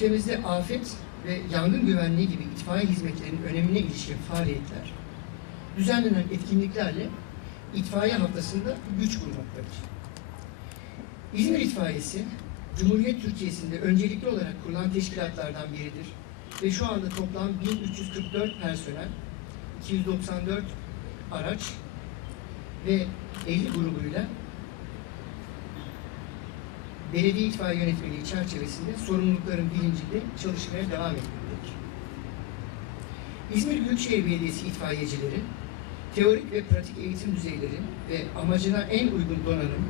İlçemizde afet ve yangın güvenliği gibi itfaiye hizmetlerinin önemine ilişkin faaliyetler, düzenlenen etkinliklerle itfaiye haftasında güç kurmaktadır. İzmir İtfaiyesi, Cumhuriyet Türkiye'sinde öncelikli olarak kurulan teşkilatlardan biridir ve şu anda toplam 1344 personel, 294 araç ve 50 grubuyla belediye itfaiye yönetmeliği çerçevesinde sorumlulukların bilincinde çalışmaya devam etmektedir. İzmir Büyükşehir Belediyesi itfaiyecileri, teorik ve pratik eğitim düzeyleri ve amacına en uygun donanım,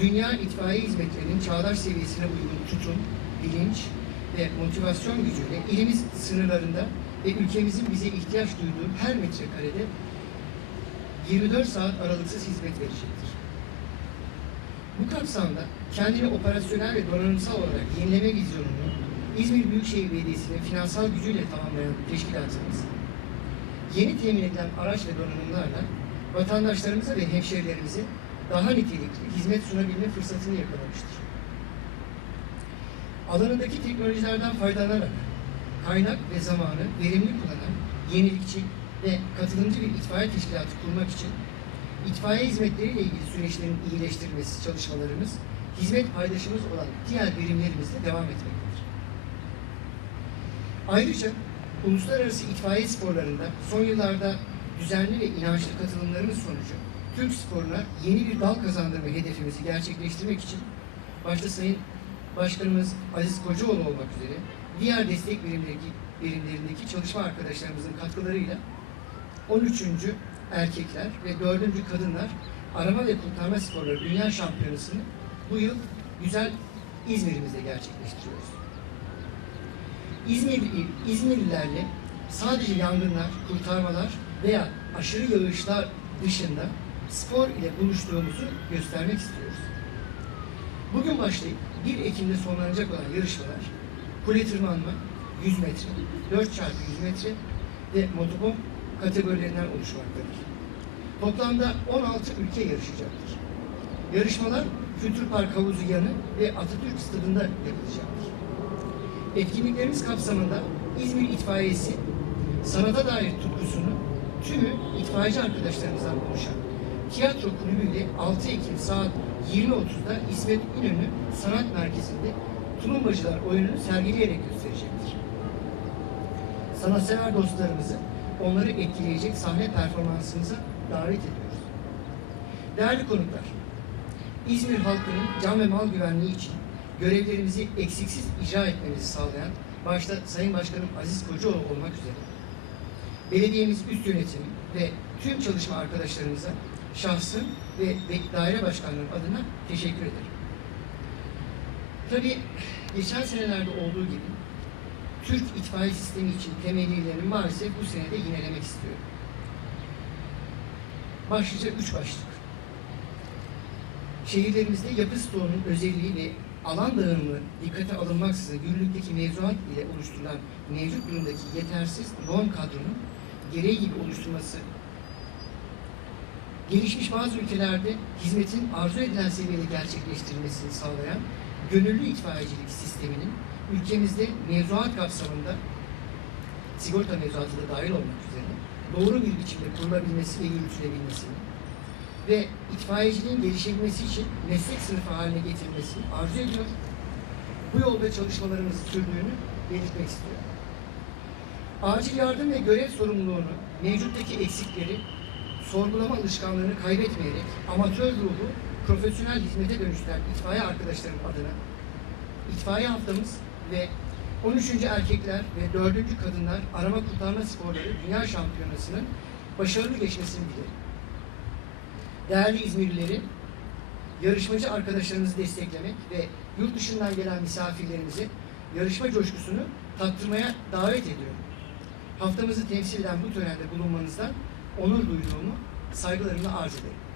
dünya itfaiye hizmetlerinin çağdaş seviyesine uygun tutum, bilinç ve motivasyon gücüyle ilimiz sınırlarında ve ülkemizin bize ihtiyaç duyduğu her metrekarede 24 saat aralıksız hizmet verecektir. Bu kapsamda kendini operasyonel ve donanımsal olarak yenileme vizyonunu İzmir Büyükşehir Belediyesi'nin finansal gücüyle tamamlayan teşkilatımız, yeni temin edilen araç ve donanımlarla vatandaşlarımıza ve hemşehrilerimize daha nitelikli hizmet sunabilme fırsatını yakalamıştır. Alanındaki teknolojilerden faydalanarak kaynak ve zamanı verimli kullanan yenilikçi ve katılımcı bir itfaiye teşkilatı kurmak için itfaiye hizmetleriyle ilgili süreçlerin iyileştirilmesi çalışmalarımız hizmet paydaşımız olan diğer birimlerimizle devam etmektedir. Ayrıca uluslararası itfaiye sporlarında son yıllarda düzenli ve inançlı katılımlarımız sonucu Türk sporuna yeni bir dal kazandırma hedefimizi gerçekleştirmek için başta Sayın Başkanımız Aziz Kocaoğlu olmak üzere diğer destek birimlerindeki, birimlerindeki çalışma arkadaşlarımızın katkılarıyla 13. erkekler ve 4. kadınlar arama ve kurtarma sporları dünya şampiyonasını bu yıl güzel İzmir'imizde gerçekleştiriyoruz. İzmir, İzmirlilerle sadece yangınlar, kurtarmalar veya aşırı yağışlar dışında spor ile buluştuğumuzu göstermek istiyoruz. Bugün başlayıp 1 Ekim'de sonlanacak olan yarışmalar kule tırmanma 100 metre, 4 çarpı 100 metre ve motobom kategorilerinden oluşmaktadır. Toplamda 16 ülke yarışacaktır. Yarışmalar Kültür Park Havuzu yanı ve Atatürk Stadı'nda yapılacaktır. Etkinliklerimiz kapsamında İzmir İtfaiyesi sanata dair tutkusunu tümü itfaiyeci arkadaşlarımızdan oluşan tiyatro kulübüyle 6 Ekim saat 20.30'da İsmet İnönü Sanat Merkezi'nde Tulumbacılar oyununu sergileyerek gösterecektir. Sanatsever dostlarımızı onları etkileyecek sahne performansımıza davet ediyoruz. Değerli konuklar, İzmir halkının can ve mal güvenliği için görevlerimizi eksiksiz icra etmemizi sağlayan başta Sayın Başkanım Aziz Kocaoğlu olmak üzere belediyemiz üst yönetimi ve tüm çalışma arkadaşlarımıza şahsım ve daire başkanlığım adına teşekkür ederim. Tabii geçen senelerde olduğu gibi Türk itfaiye sistemi için temellilerini maalesef bu senede yinelemek istiyorum. Başlıca üç başlık. Şehirlerimizde yapı stoğunun özelliği ve alan dağılımı dikkate alınmaksızın yürürlükteki mevzuat ile oluşturulan mevcut durumdaki yetersiz norm kadronun gereği gibi oluşturması gelişmiş bazı ülkelerde hizmetin arzu edilen seviyede gerçekleştirilmesini sağlayan gönüllü itfaiyecilik sisteminin ülkemizde mevzuat kapsamında sigorta mevzuatı da dahil olmak üzere doğru bir biçimde kurulabilmesi ve yürütülebilmesini ve itfaiyeciliğin gelişebilmesi için meslek sınıfı haline getirilmesini arzu ediyor. Bu yolda çalışmalarımızı sürdüğünü belirtmek istiyorum. Acil yardım ve görev sorumluluğunu, mevcuttaki eksikleri, sorgulama alışkanlığını kaybetmeyerek amatör ruhu profesyonel hizmete dönüştüren itfaiye arkadaşlarım adına itfaiye haftamız ve 13. Erkekler ve 4. Kadınlar Arama Kurtarma Sporları Dünya Şampiyonası'nın başarılı geçmesini dilerim. Değerli İzmirlileri, yarışmacı arkadaşlarımızı desteklemek ve yurt dışından gelen misafirlerimizi yarışma coşkusunu tattırmaya davet ediyorum. Haftamızı temsil eden bu törende bulunmanızdan onur duyduğumu saygılarımla arz ederim.